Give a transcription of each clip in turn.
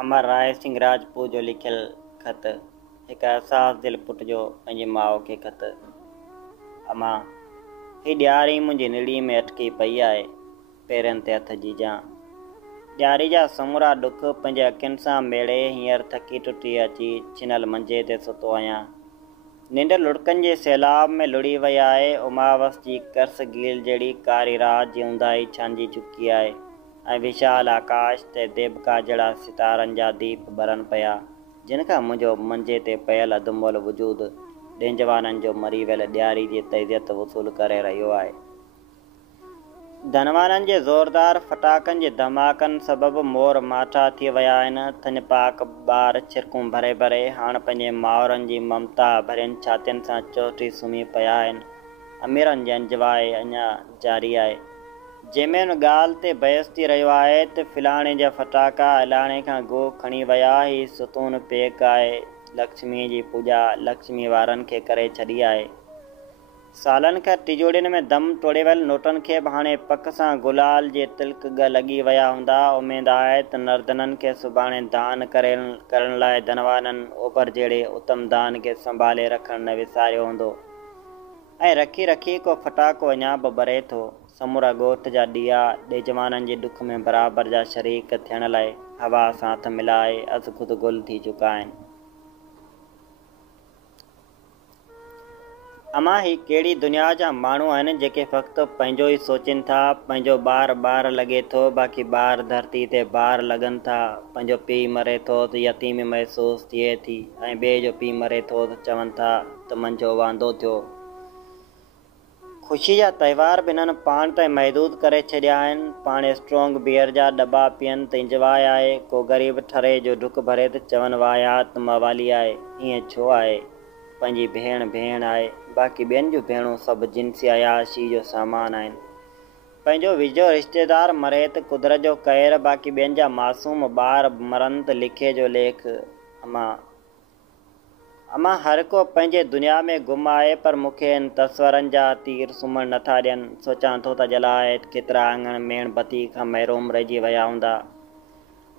अमर राय सिंह राजपूत जो लिखियल ख़त। एक एहसास दिल पुट जो पंहिंजी माउ के ख़त। अमा ही ॾियारी मुंहिंजी निड़ी में अटकी पई आहे, पेरनि ते हथ जी जां। ॾियारी जा समूरा ॾुख पंहिंजे अखियुनि सां मेड़े हींअर थकी टुटी अची छिनल मंजे ते सुतो आहियां। निंड लुड़कनि जे सैलाब में लुड़ी वई आहे। उमावस जी करस गील जहिड़ी कारी रात जी ऊंदाई छांजी चुकी आहे ऐं विशाल आकाश ते देबका जहिड़ा सितारनि जा दीप ॿरनि पिया, जिन खां मुंहिंजो मंजे ते पयल अधुमोल वजूद ॾेंजवाननि जो मरी वियल ॾियारी जी तइज़ियत वसूल करे रहियो आहे। धनवाननि जे ज़ोरदार फटाकनि जे धमाकनि सबबु मोर माठा थी विया आहिनि। थञपाक ॿार छिरकूं भरे भरे हाणे पंहिंजे माउरनि जी ममता भरियनि छातियुनि सां चोटी सुम्ही पिया आहिनि। अमीरनि जी अंजवाए अञा जारी आहे, जंहिंमें उन ॻाल्हि ते बहस थी रहियो आहे त फिलाणे जा फटाका अलाणे खां गो खणी विया। ही सुतून पेक आहे, लक्ष्मी जी पूॼा लक्ष्मी वारनि खे करे छॾी आहे। सालनि खां तिजोड़ियुनि में दम तोड़े वियल नोटनि खे बि हाणे पक सां गुलाल जे तिल्क लॻी विया हूंदा। उमेद आहे त नर्दननि खे सुभाणे दान करण लाइ धनवाननि ओभर जहिड़े उत्तम दान खे संभाले रखणु न विसारियो हूंदो ऐं रखी रखी को फटाको अञा बि ॿरे थो। समूरा ॻोठ जा ॾीआ ॾेजवाननि जे ॾुख में बराबरि जा शरीक थियण लाइ हवा सां हथ मिलाए अज़ ख़ुदि गुल थी चुका आहिनि। अमा ही कहिड़ी दुनिया जा माण्हू आहिनि जेके फ़क़्ति पंहिंजो ई सोचनि था। पंहिंजो ॿार लॻे थो, बाक़ी ॿार धरती ते ॿार लॻनि था। पंहिंजो पीउ मरे थो त यतीमी महसूसु थिए थी ऐं ॿिए जो पीउ मरे थो त चवनि था त मुंहिंजो वांदो थियो। ख़ुशी जा त्योहार बि हिननि पाण ताईं महदूद करे छॾिया आहिनि। पाण स्ट्रॉन्ग बियर जा दॿा पीअनि त इंजवाय आहे। को ग़रीब ठरे जो डुक भरे त चवनि वाहियात मवाली आहे। ईअं छो आहे? पंहिंजी भेण आहे, बाक़ी ॿियनि जूं भेणूं सभु जिन्सी अयाशी जो सामान आहिनि। पंहिंजो विझो रिश्तेदार मरे त कुदरत जो कहर, बाक़ी ॿियनि जा मासूम ॿार मरनि त लिखे जो लेख। अमा हर को पंहिंजे दुनिया में गुम आहे, पर मूंखे इन तस्वरनि जा तीर सुम्हणु नथा ॾियनि। सोचां थो त जलाए केतिरा आंगण मेण बती खां महरूम रहिजी विया हूंदा।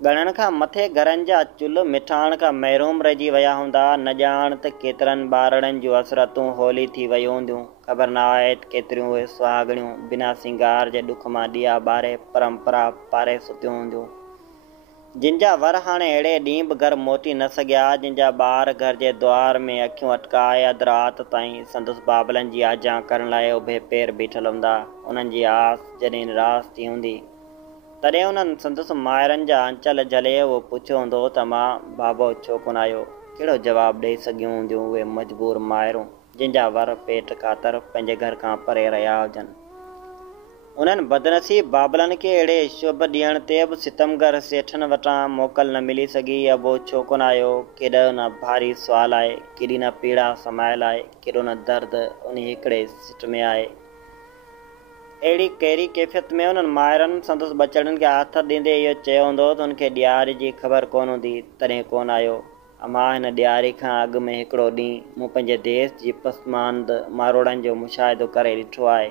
ॻणनि खां मथे घरनि जा चुल्ह मिठाण खां महरूम रहिजी विया हूंदा। न ॼाण त केतिरनि ॿारड़नि जूं असरतूं होली थी वियूं हूंदियूं। ख़बर न आहे त केतिरियूं उहे सुहागणियूं बिना सिंगार जे ॾुख मां ॾीआ ॿारे परंपरा पारे सुतियूं हूंदियूं। जिन जा वर हाणे अहिड़े ॾींहुं बि घर मोटी न सघिया, जिन जा ॿार घर जे द्वार में अखियूं अटकाए अधु राति ताईं संदसि बाबलनि जी आजा करण लाइ उभे पेर बीठल हूंदा। उन्हनि जी आस जॾहिं निराश थी हूंदी, तॾहिं उन्हनि संदसि माइरनि जा अंचल झले उहो पुछियो हूंदो त मां बाबो छो कोन आयो। कहिड़ो जवाबु ॾेई सघियूं हूंदियूं उहे मजबूर माइरूं, जिन जा वर पेट ख़ातिर पंहिंजे घर खां परे रहिया हुजनि। उन्हनि बदनसीब बाबलनि खे अहिड़े शुभ ॾियण ते बि सितमगर सेठनि वटां मोकल न मिली सघी। अबो छो कोन आयो? केॾो न भारी सुवालु आहे, केॾी न पीड़ा समायल आहे, केॾो न दर्द उन हिकिड़े सिट में आहे। अहिड़ी कहिड़ी कैफ़ियत में उन्हनि माइरनि संदसि बचड़नि खे हथ ॾींदे इहो चयो हूंदो त उनखे ॾियारी जी ख़बर कोन हूंदी, तॾहिं कोन आयो। अमा हिन ॾियारी खां अॻु में हिकिड़ो ॾींहुं मूं पंहिंजे देश जी पसमांद मारोड़नि जो मुशाहिदो करे ॾिठो आहे।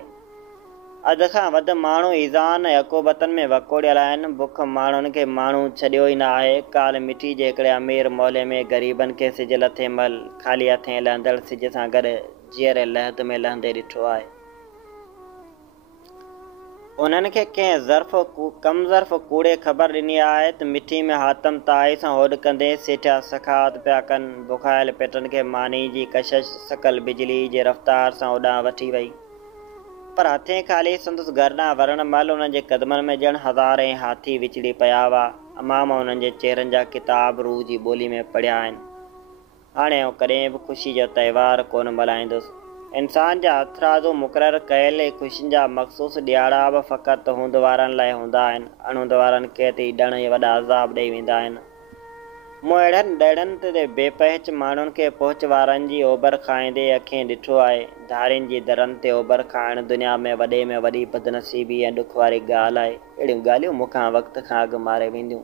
अध खां वधि माण्हू ईज़ान ऐं अक़ूबतनि में वकोड़ियल आहिनि। बुख माण्हुनि खे माण्हू छॾियो ई न आहे। काल मिठी जे हिकिड़े अमीर मोहल्ले में ग़रीबनि खे सिज लथे महिल ख़ाली हथें लहंदड़ सिज सां गॾु जीअरे लहद में लहंदे ॾिठो आहे। उन्हनि खे कंहिं कम ज़र्फ़ कूड़े ख़बर ॾिनी आहे त मिठी में हातम ताई सां होॾ कंदे सेठिया सखात पिया कनि। बुखायल पेटनि खे मानी जी कशिश सकल बिजली जे रफ़्तार सां होॾां वठी वई, पर हथें ख़ाली संदसि घर ॾांहुं वरण महिल उन्हनि जे क़दमनि में ॼण हज़ारे हाथी विचड़ी पिया हुआ। अमाम उन्हनि जे चेहरनि जा किताब रूह जी ॿोली में पढ़िया आहिनि। हाणे कॾहिं बि ख़ुशी जो त्योहार कोन मल्हाईंदुसि। इंसान जा हथराज़ो मुक़ररु कयल ख़ुशियुनि जा मख़सूस ॾियारा बि फ़क़ति हूंद वारनि लाइ हूंदा आहिनि। अणूंद वारनि खे त ॾण वॾा अज़ाब ॾेई वेंदा आहिनि। मूं अहिड़नि ॾड़नि ते बेपहच माण्हुनि खे पहुच वारनि जी ओभर खाईंदे अखियूं ॾिठो आहे। धारियुनि जी दरनि ते ओभर खाइणु दुनिया में वॾे में वॾी बदनसीबी ऐं ॾुख वारी ॻाल्हि आहे। अहिड़ियूं ॻाल्हियूं मूंखां वक़्त खां अॻु मारे वेंदियूं।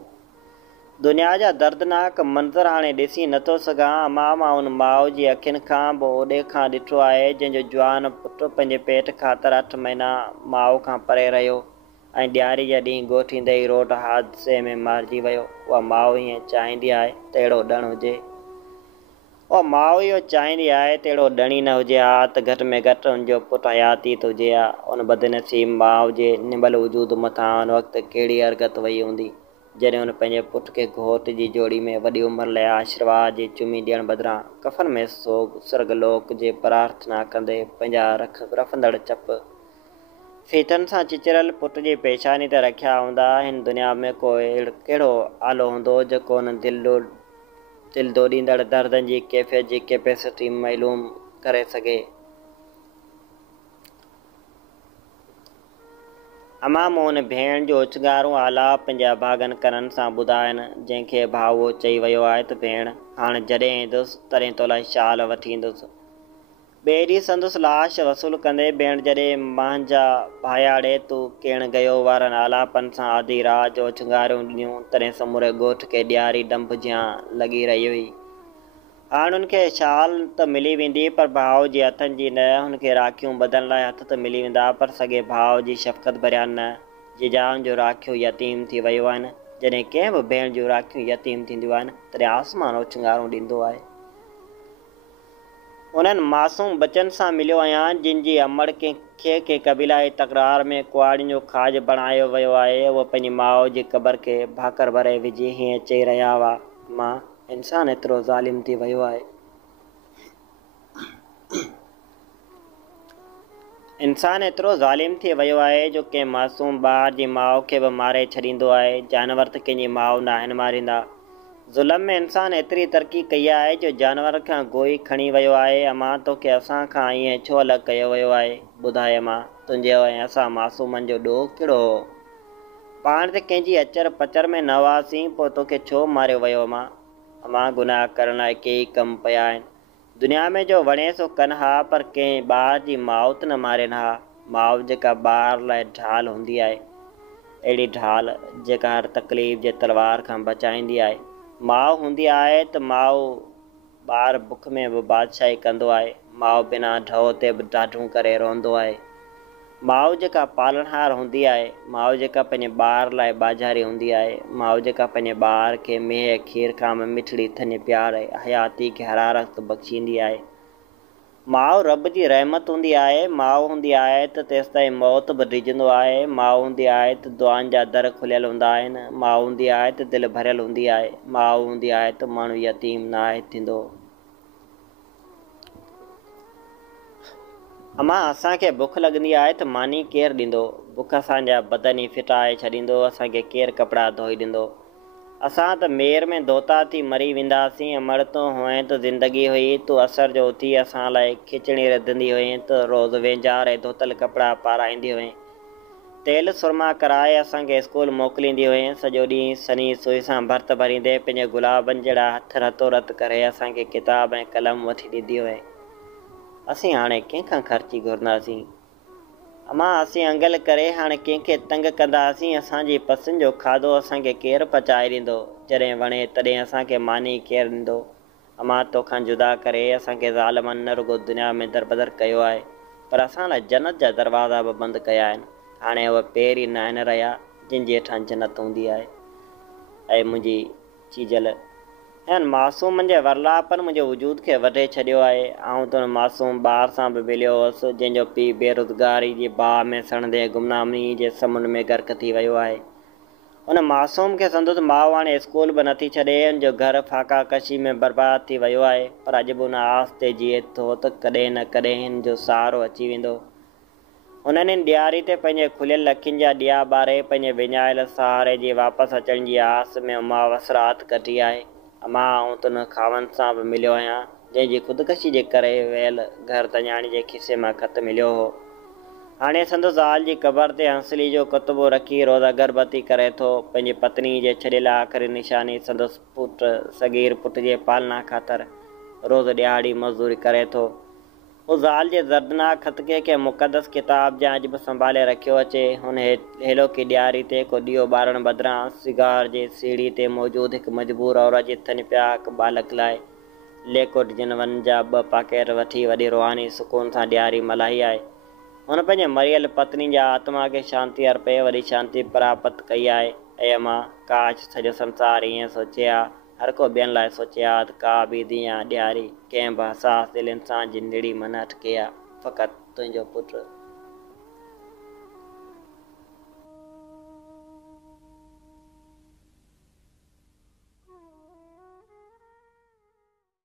दुनिया जा दर्दनाक मंज़र हाणे ॾिसी नथो सघां। मां उन माउ जी अखियुनि खां बि ओॾे खां ॾिठो आहे जंहिंजो जवान पुटु पंहिंजे पेट ख़ातिर 8 महीना माउ खां परे रहियो ऐं ॾियारी जे ॾींहुं ॻोठींदे ई रोड हादसे में मारिजी वियो। उहा माउ हीअं चाहींदी आहे त अहिड़ो ॾणु हुजे। उहा माउ इहो चाहींदी आहे त अहिड़ो ॾणी न हुजे हा त घटि में घटि हुनजो पुटु हयातीत हुजे हा। उन बदनसीब माउ जे निबल वजूद मथां उन वक़्तु कहिड़ी हरकत वई हूंदी जॾहिं हुन पंहिंजे पुट खे घोट जी जोड़ी में वॾी उमिरि लाइ आशीर्वाद जी चुमी ॾियण बदिरां कफ़न में सोग स्वर्गलोक जे प्रार्थना कंदे पंहिंजा रफंदड़ चप फीथनि सां चिचिरल पुट जी पेशानी ते रखिया हूंदा। हिन दुनिया में कहिड़ो आलो हूंदो जेको हुन दिल दोॾींदड़ दर्दनि जी कैफ़ियत जी कैपेसिटी मालूम करे सघे। अमां मूं हुन भेण जो उचगारूं आलाप पंहिंजा भागनि कननि सां ॿुधाइनि जंहिंखे भाउ चई वियो आहे त भेण हाणे जॾहिं ईंदुसि तॾहिं तोला शाल वठी ईंदुसि। ॿिए ॾींहुं संदसि लाश वसूल कंदे भेण जॾहिं मुंहिंजा भायाड़े तूं केण गयो वारनि आलापनि सां आधी राति जो उचगारियूं ॾिनियूं तॾहिं समूरे ॻोठ खे ॾियारी डंभ जियां लॻी रही हुई। हाणे हुनखे शाल त मिली वेंदी पर भाउ जे हथनि जी न। हुनखे राखियूं ॿधण लाइ हथ त मिली वेंदा पर सॻे भाउ जी शफ़क़त भरिया न। जिजाउनि जूं राखियूं यतीम थी वियूं आहिनि। जॾहिं कंहिं बि भेण जूं राखियूं यतीम थींदियूं आहिनि तॾहिं आसमान उचगारूं ॾींदो आहे। उन्हनि मासूम बचनि सां मिलियो आहियां जिन जी अमड़ कंहिं क़बीलाई तकरार में कुआड़ियुनि जो खाज बणायो वियो आहे। उहे पंहिंजी माउ जी क़बर खे भाकर भरे विझी हीअं चई रहिया हुआ मां इंसानु एतिरो ज़ालिम थी वियो आहे। इंसानु एतिरो ज़ालिम थी वियो आहे जो कंहिं मासूम ॿार जी माउ खे बि मारे छॾींदो आहे। जानवर त कंहिंजी माउ न आहिनि मारींदा। ज़ुल्म में इंसानु एतिरी तरक़ी कई आहे जो जानवर खां गोई खणी वियो आहे। अमां तोखे असां खां ईअं छो अलॻि कयो वियो आहे? ॿुधाए अमां तुंहिंजे ऐं असां मासूमनि जो ॾोह कहिड़ो हो? पाण त कंहिंजी अचर पचर में न हुआसीं पोइ तोखे छो मारियो वियो अमां गुनाह करण लाइ कई कम पिया आहिनि। दुनिया में जो वणे सो कनि हा पर कंहिं ॿार जी माउ त न मारिनि हा। माउ जेका ॿार लाइ ढाल हूंदी आहे अहिड़ी ढाल जेका हर तकलीफ़ जे तलवार खां बचाईंदी आहे। माउ हूंदी आहे त माउ ॿार बुख में बि बादशाही कंदो आहे। माउ बिना ढउ ते बि ॾाढूं करे रहंदो आहे। माउ जेका पालनहार हूंदी आहे। माउ जेका पंहिंजे ॿार लाइ बाज़ारी हूंदी आहे। माउ जेका पंहिंजे ॿार खे मेह खीर खां मिठड़ी थञ प्यार हयाती खे हरारत बख़्शींदी आहे। माउ रब जी रहमत हूंदी आहे। माउ हूंदी आहे त तेसिताईं मौत बि डिॼंदो आहे। माउ हूंदी आहे त दुआनि जा दर खुलियल हूंदा आहिनि। माउ हूंदी आहे त दिलि भरियल हूंदी आहे। माउ हूंदी आहे त माण्हू यतीम न आहे थींदो। अमां असांखे बुख लॻंदी आहे त मानी केरु ॾींदो? बुख असांजा बदन ई फिटाए छॾींदो। असांखे केरु कपिड़ा धोई ॾींदो? असां त मेर में धोता थी मरी वेंदासीं। अमड़ तूं हुअं त ज़िंदगी हुई तूं असर जो उथी असां लाइ खिचड़ी रधंदी हुई त रोज़ु वेझार ऐं धोतल कपिड़ा पाराईंदी हुई। तेल सुरमा कराए असांखे स्कूल मोकिलींदी हुई। सॼो ॾींहुं सनी सुई सां भर्त भरींदे पंहिंजे गुलाबनि जहिड़ा हथ रतो रत करे असांखे किताब ऐं कलम वठी ॾींदी हुई। असीं हाणे कंहिंखां ख़र्ची घुरंदासीं? अमां असीं अंगल करे हाणे कंहिंखे तंग कंदासीं? असांजी पसंदि जो खाधो असांखे केरु पचाए ॾींदो? जॾहिं वणे तॾहिं असांखे मानी केरु ॾींदो? अमां तोखां जुदा करे असांखे ज़ालिमनि न रुॻो दुनिया में दरबदर कयो आहे पर असां लाइ जन्नत जा दरवाज़ा बि बंदि कया आहिनि। हाणे उहे पेर ई न आहिनि रहिया जिन जे हेठां जन्नत हूंदी आहे। ऐं मुंहिंजी चीजल हिननि मासूमनि जे वरलापनि मुंहिंजे वजूद खे वढे छॾियो आहे। ऐं त हुन मासूम ॿार सां बि मिलियो हुअसि जंहिंजो पीउ बेरोज़गारी जी बाह में सड़ंदे गुमनामी जे समुंड में गर्क थी वियो आहे। उन मासूम खे संदसि माउ हाणे स्कूल बि नथी छॾे। हुनजो घर फाका कशी में बर्बादु थी वियो आहे पर अॼु बि हुन आस ते जीए थो त कॾहिं न कॾहिं हिन जो सहारो अची वेंदो। उन्हनि ॾियारी ते पंहिंजे खुलियल अखियुनि जा ॾिया ॿारे पंहिंजे विञायल सहारे जी वापसि अचण जी आस में उमावस राति कटी आहे। अमां ऐं त हुन खावनि सां बि मिलियो आहियां जंहिंजी ख़ुदकशी जे करे वियल घर तञाणी जे खिसे मां ख़त मिलियो हो। हाणे संदसि ज़ाल जी क़बर ते हंसली जो कुतबो रखी रोज़ अगरबत्ती करे थो। पंहिंजी पत्नी जे छॾियल आख़िरी निशानी संदसि पुटु सगीर पुट जे पालना ख़ातिर रोज़ ॾियाड़ी मज़दूरी करे थो। उहो ज़ाल जे दर्दनाक ख़तके खे मुक़दस किताब जा अॼु बि संभाले रखियो अचे। हुन हेलो की ॾियारी ते को ॾीओ ॿारण बदिरां सिगार जे सीढ़ी ते मौजूदु हिकु मजबूर औरत जे थन पिया बालक लाइ लेकोट जिनवनि जा 2 पाकेट वठी वॾी रुहानी सुकून सां ॾियारी मल्हाई आहे। हुन पंहिंजे मरियल पत्नी जा आत्मा खे शांति अर्पे वरी शांति प्राप्त कई आहे। ऐं मां काश सॼो संसार ईअं सोचे हा, हर को ॿियनि लाइ सोचे हा त का बि दियां ॾियारी कंहिं बि हसास दिलि इंसान जी निड़ी मन अटके हा। फ़क़ति तुंहिंजो पुटु।